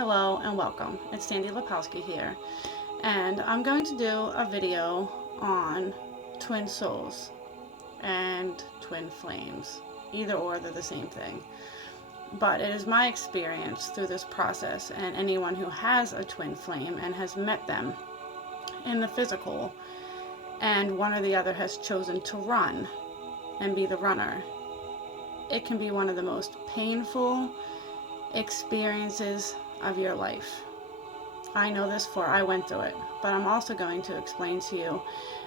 Hello and welcome. It's Sandy Lepowski here, and I'm going to do a video on twin souls and twin flames. Either or, they're the same thing. But it is my experience through this process, and anyone who has a twin flame and has met them in the physical, and one or the other has chosen to run and be the runner, it can be one of the most painful experiences of your life. I know this, for I went through it, but I'm also going to explain to you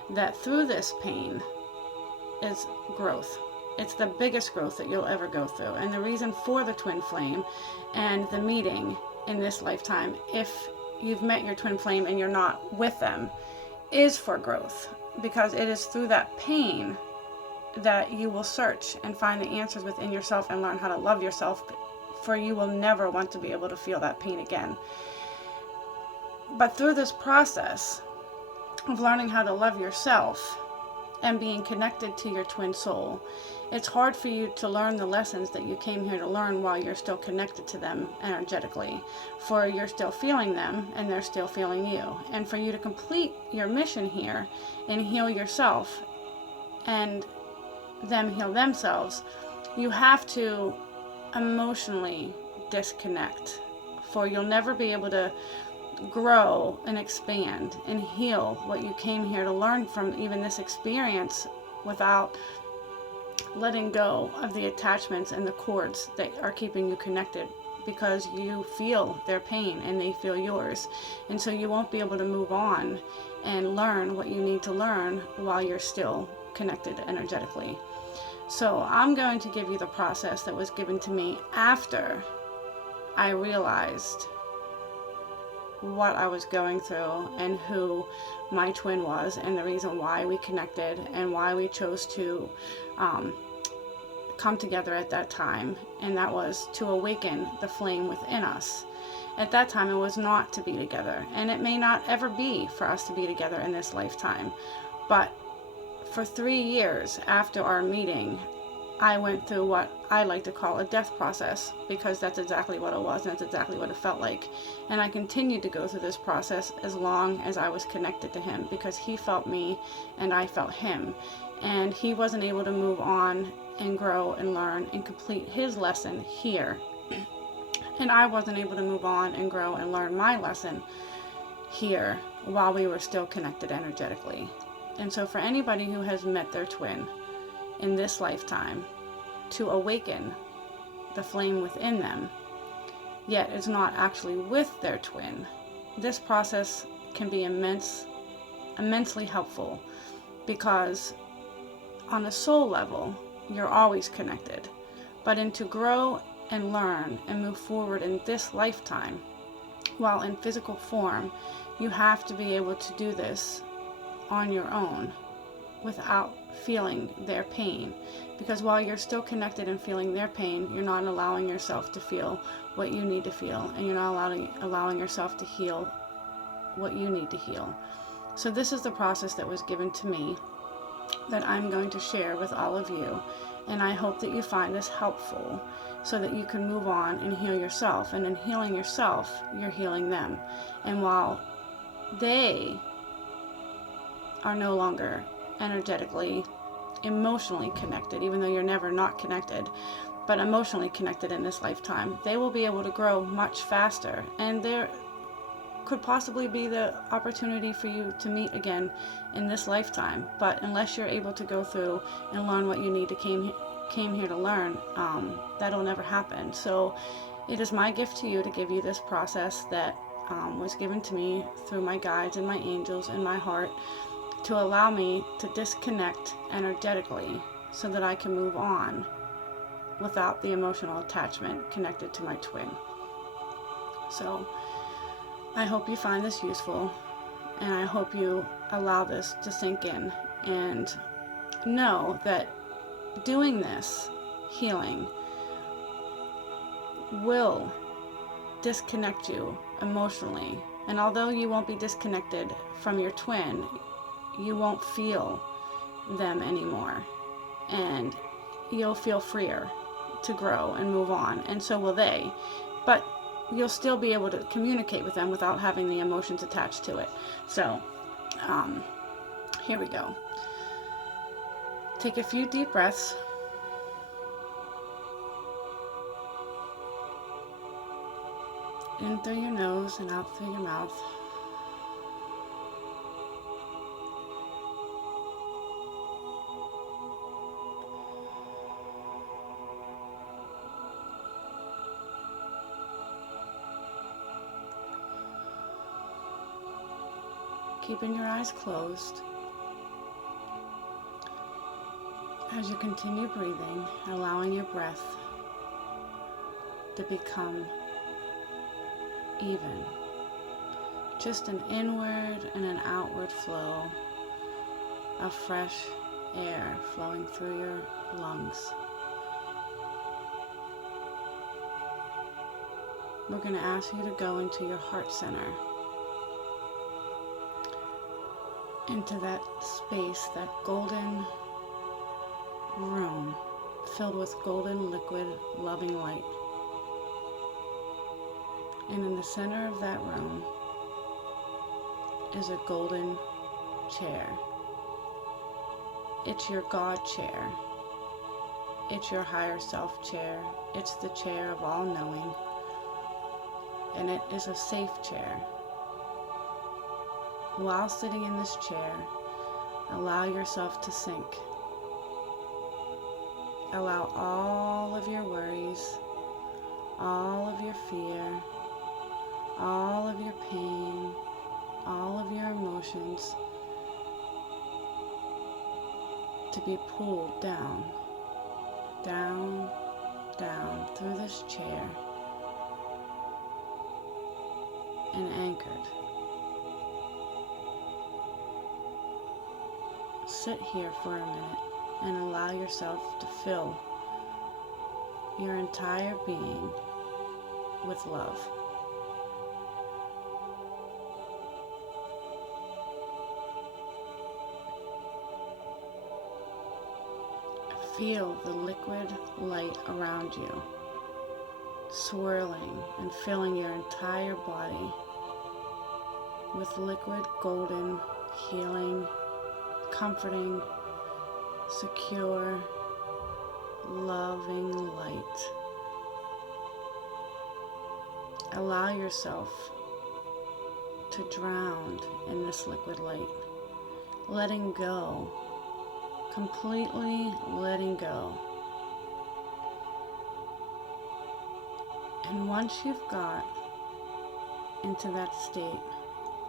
that through this pain is growth. It's the biggest growth that you'll ever go through, and the reason for the twin flame and the meeting in this lifetime, if you've met your twin flame and you're not with them, is for growth, because it is through that pain that you will search and find the answers within yourself and learn how to love yourself, for you will never want to be able to feel that pain again. But through this process of learning how to love yourself and being connected to your twin soul, it's hard for you to learn the lessons that you came here to learn while you're still connected to them energetically, for you're still feeling them and they're still feeling you. And for you to complete your mission here and heal yourself and them heal themselves, you have to emotionally disconnect, for you'll never be able to grow and expand and heal what you came here to learn from even this experience without letting go of the attachments and the cords that are keeping you connected, because you feel their pain and they feel yours, and so you won't be able to move on and learn what you need to learn while you're still connected energetically. So I'm going to give you the process that was given to me after I realized what I was going through and who my twin was, and the reason why we connected and why we chose to come together at that time, and that was to awaken the flame within us. At that time, it was not to be together, and it may not ever be for us to be together in this lifetime. But for 3 years after our meeting, I went through what I like to call a death process, because that's exactly what it was, and that's exactly what it felt like. And I continued to go through this process as long as I was connected to him, because he felt me and I felt him. And he wasn't able to move on and grow and learn and complete his lesson here. And I wasn't able to move on and grow and learn my lesson here while we were still connected energetically. And so for anybody who has met their twin in this lifetime, to awaken the flame within them, yet is not actually with their twin, this process can be immensely helpful, because on a soul level, you're always connected. But to grow and learn and move forward in this lifetime, while in physical form, you have to be able to do this on your own without feeling their pain, because while you're still connected and feeling their pain, you're not allowing yourself to feel what you need to feel, and you're not allowing yourself to heal what you need to heal. So this is the process that was given to me that I'm going to share with all of you, and I hope that you find this helpful so that you can move on and heal yourself. And in healing yourself, you're healing them. And while they are no longer energetically, emotionally connected, even though you're never not connected, but emotionally connected in this lifetime, they will be able to grow much faster, and there could possibly be the opportunity for you to meet again in this lifetime. But unless you're able to go through and learn what you need to came here to learn, that'll never happen. So it is my gift to you to give you this process that was given to me through my guides and my angels in my heart, to allow me to disconnect energetically so that I can move on without the emotional attachment connected to my twin. So I hope you find this useful, and I hope you allow this to sink in, and know that doing this healing will disconnect you emotionally. And although you won't be disconnected from your twin, you won't feel them anymore, and you'll feel freer to grow and move on, and so will they. But you'll still be able to communicate with them without having the emotions attached to it. So, here we go. Take a few deep breaths. In through your nose and out through your mouth. Keeping your eyes closed. As you continue breathing, allowing your breath to become even. Just an inward and an outward flow of fresh air flowing through your lungs. We're going to ask you to go into your heart center, into that space, that golden room filled with golden liquid loving light. And in the center of that room is a golden chair. It's your God chair. It's your higher self chair. It's the chair of all knowing. And it is a safe chair. While sitting in this chair, allow yourself to sink. Allow all of your worries, all of your fear, all of your pain, all of your emotions to be pulled down, down, down through this chair and anchored. Sit here for a minute and allow yourself to fill your entire being with love. Feel the liquid light around you, swirling and filling your entire body with liquid, golden, healing, comforting, secure, loving light. Allow yourself to drown in this liquid light, letting go, completely letting go. And once you've got into that state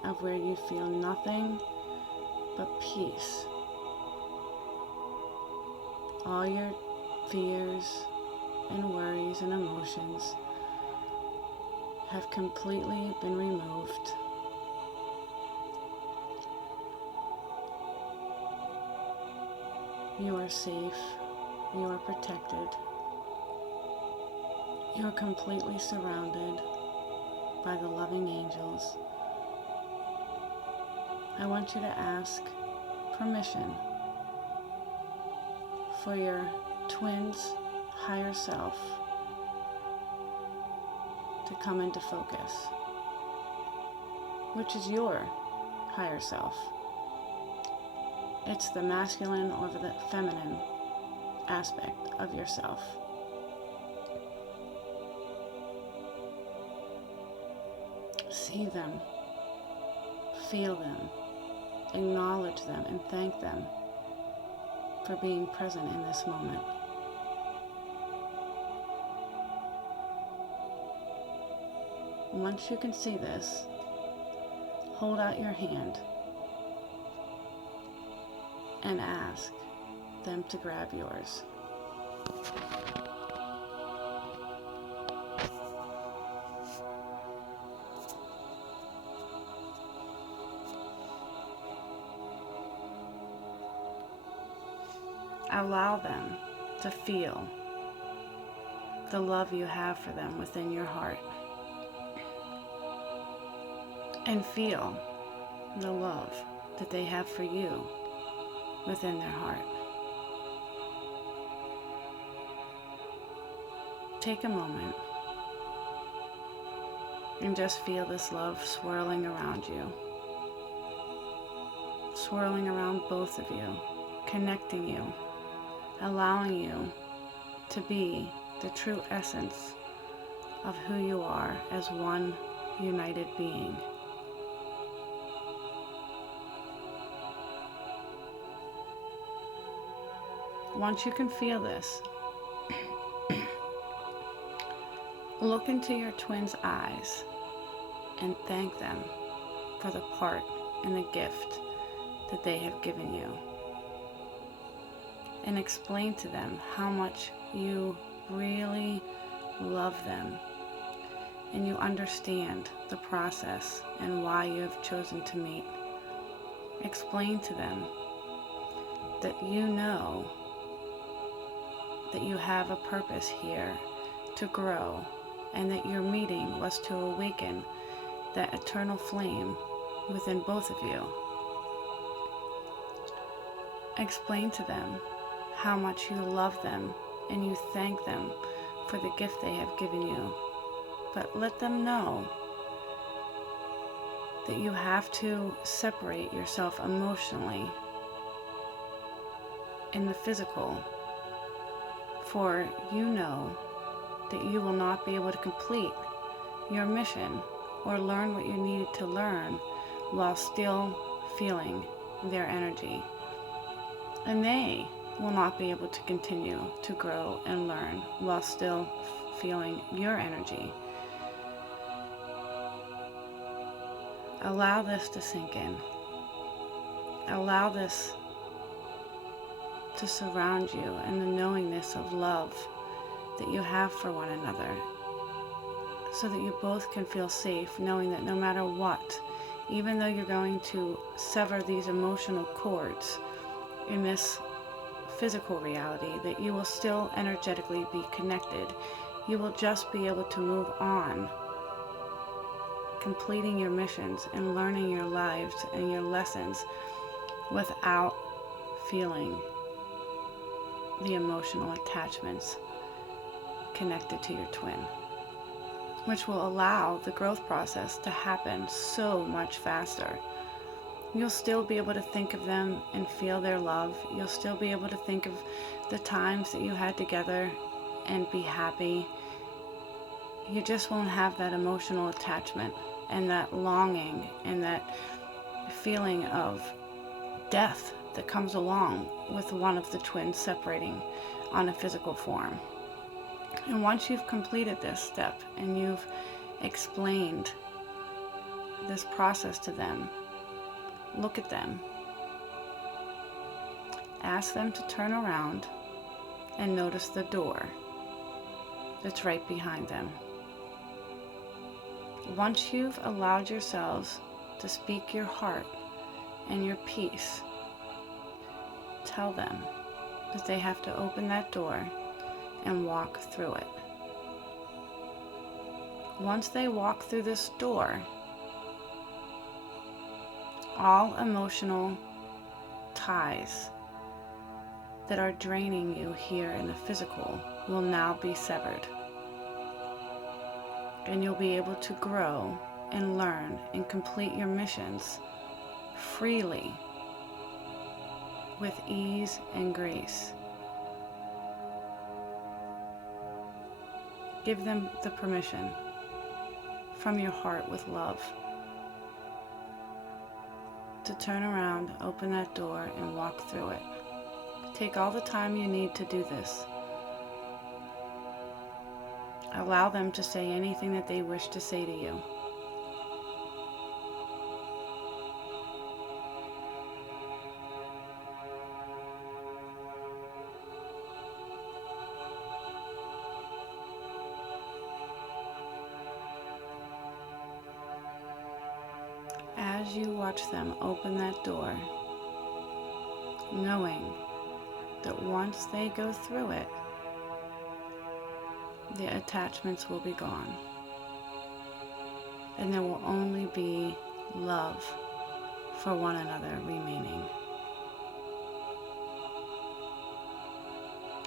of where you feel nothing but peace, all your fears and worries and emotions have completely been removed. You are safe. You are protected. You are completely surrounded by the loving angels. I want you to ask permission for your twin's higher self to come into focus, which is your higher self. It's the masculine or the feminine aspect of yourself. See them, feel them, acknowledge them, and thank them for being present in this moment. Once you can see this, hold out your hand and ask them to grab yours. Allow them to feel the love you have for them within your heart. And feel the love that they have for you within their heart. Take a moment And just feel this love swirling around you, swirling around both of you, connecting you, allowing you to be the true essence of who you are as one united being. Once you can feel this, look into your twins' eyes and thank them for the part and the gift that they have given you. And explain to them how much you really love them and you understand the process and why you have chosen to meet. Explain to them that you know that you have a purpose here to grow, and that your meeting was to awaken that eternal flame within both of you. Explain to them how much you love them and you thank them for the gift they have given you. But let them know that you have to separate yourself emotionally in the physical, for you know that you will not be able to complete your mission or learn what you needed to learn while still feeling their energy. And they will not be able to continue to grow and learn while still feeling your energy. Allow this to sink in. Allow this to surround you and the knowingness of love that you have for one another, so that you both can feel safe knowing that no matter what, even though you're going to sever these emotional cords in this physical reality, that you will still energetically be connected. You will just be able to move on, completing your missions and learning your lives and your lessons without feeling the emotional attachments connected to your twin, which will allow the growth process to happen so much faster. You'll still be able to think of them and feel their love. You'll still be able to think of the times that you had together and be happy. You just won't have that emotional attachment and that longing and that feeling of death that comes along with one of the twins separating on a physical form. And once you've completed this step and you've explained this process to them, look at them, ask them to turn around and notice the door that's right behind them. Once you've allowed yourselves to speak your heart and your peace, tell them that they have to open that door and walk through it. Once they walk through this door, all emotional ties that are draining you here in the physical will now be severed. And you'll be able to grow and learn and complete your missions freely, with ease and grace. Give them the permission from your heart with love to turn around, open that door, and walk through it. Take all the time you need to do this. Allow them to say anything that they wish to say to you. As you watch them open that door, knowing that once they go through it, the attachments will be gone, and there will only be love for one another remaining.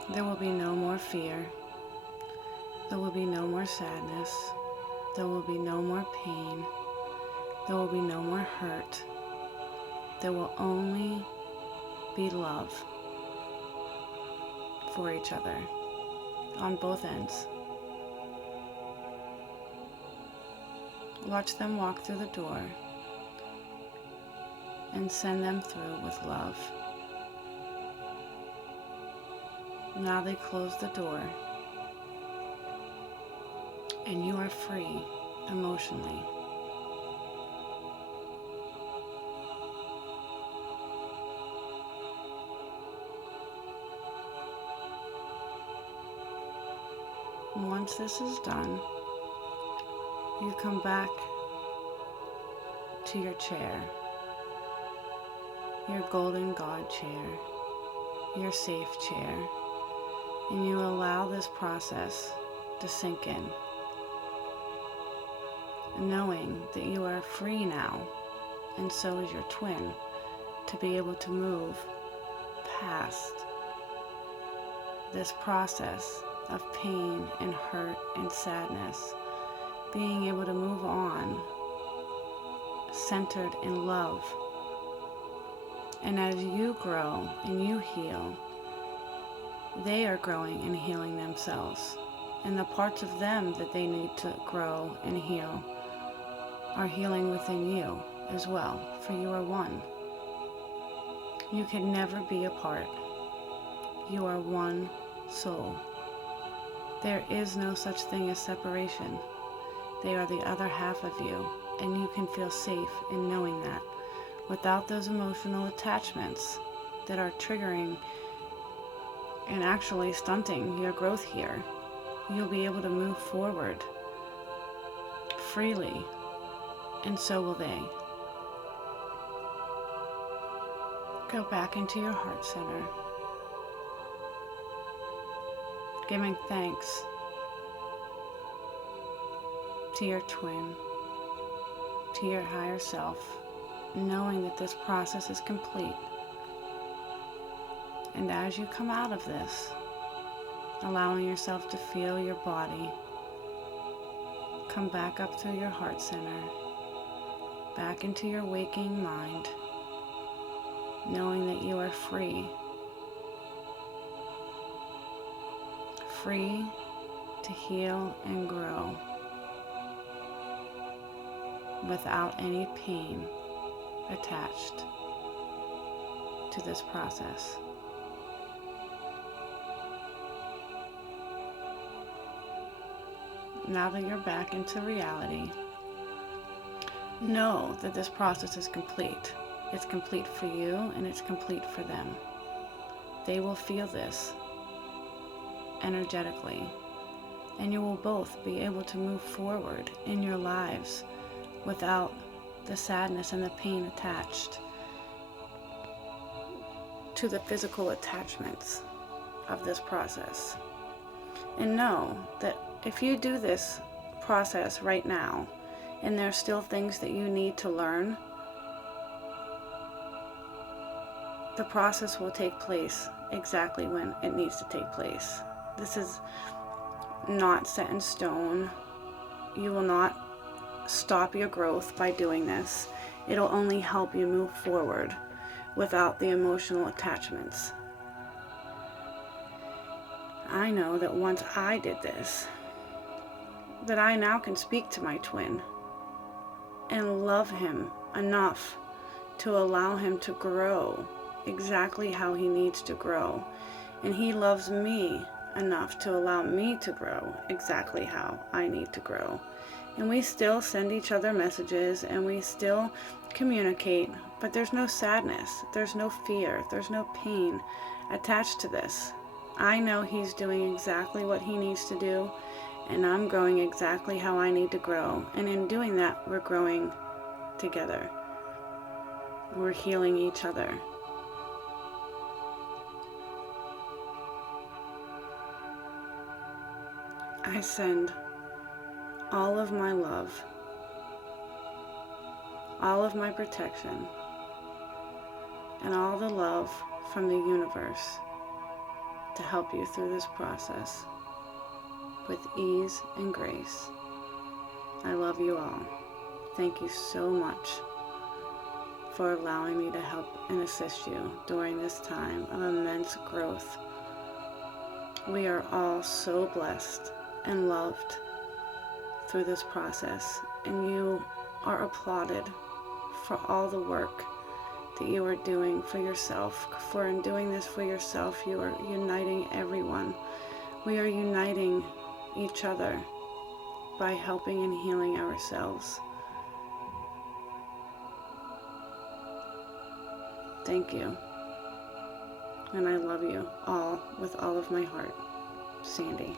There will be no more fear. There will be no more sadness. There will be no more pain. There will be no more hurt. There will only be love for each other on both ends. Watch them walk through the door and send them through with love. Now they close the door and you are free emotionally. Once this is done, you come back to your chair, your golden God chair, your safe chair, and you allow this process to sink in, knowing that you are free now, and so is your twin, to be able to move past this process of pain and hurt and sadness, being able to move on centered in love. And as you grow and you heal, they are growing and healing themselves, and the parts of them that they need to grow and heal are healing within you as well, for you are one. You can never be apart. You are one soul. There is no such thing as separation. They are the other half of you, and you can feel safe in knowing that. Without those emotional attachments that are triggering and actually stunting your growth here, you'll be able to move forward freely, and so will they. Go back into your heart center, giving thanks to your twin, to your higher self, knowing that this process is complete. And as you come out of this, allowing yourself to feel your body come back up through your heart center, back into your waking mind, knowing that you are free. Free to heal and grow without any pain attached to this process. Now that you're back into reality, know that this process is complete. It's complete for you and it's complete for them. They will feel this energetically, and you will both be able to move forward in your lives without the sadness and the pain attached to the physical attachments of this process. And know that if you do this process right now and there's still things that you need to learn, the process will take place exactly when it needs to take place. This is not set in stone. You will not stop your growth by doing this. It'll only help you move forward without the emotional attachments. I know that once I did this, that I now can speak to my twin and love him enough to allow him to grow exactly how he needs to grow. And he loves me enough to allow me to grow exactly how I need to grow. And we still send each other messages and we still communicate, but there's no sadness, there's no fear, there's no pain attached to this. I know he's doing exactly what he needs to do, and I'm growing exactly how I need to grow. And in doing that, we're growing together. We're healing each other. I send all of my love, all of my protection, and all the love from the universe to help you through this process with ease and grace. I love you all. Thank you so much for allowing me to help and assist you during this time of immense growth. We are all so blessed and loved through this process, and you are applauded for all the work that you are doing for yourself. For in doing this for yourself, you are uniting everyone. We are uniting each other by helping and healing ourselves. Thank you. And I love you all with all of my heart. Sandy.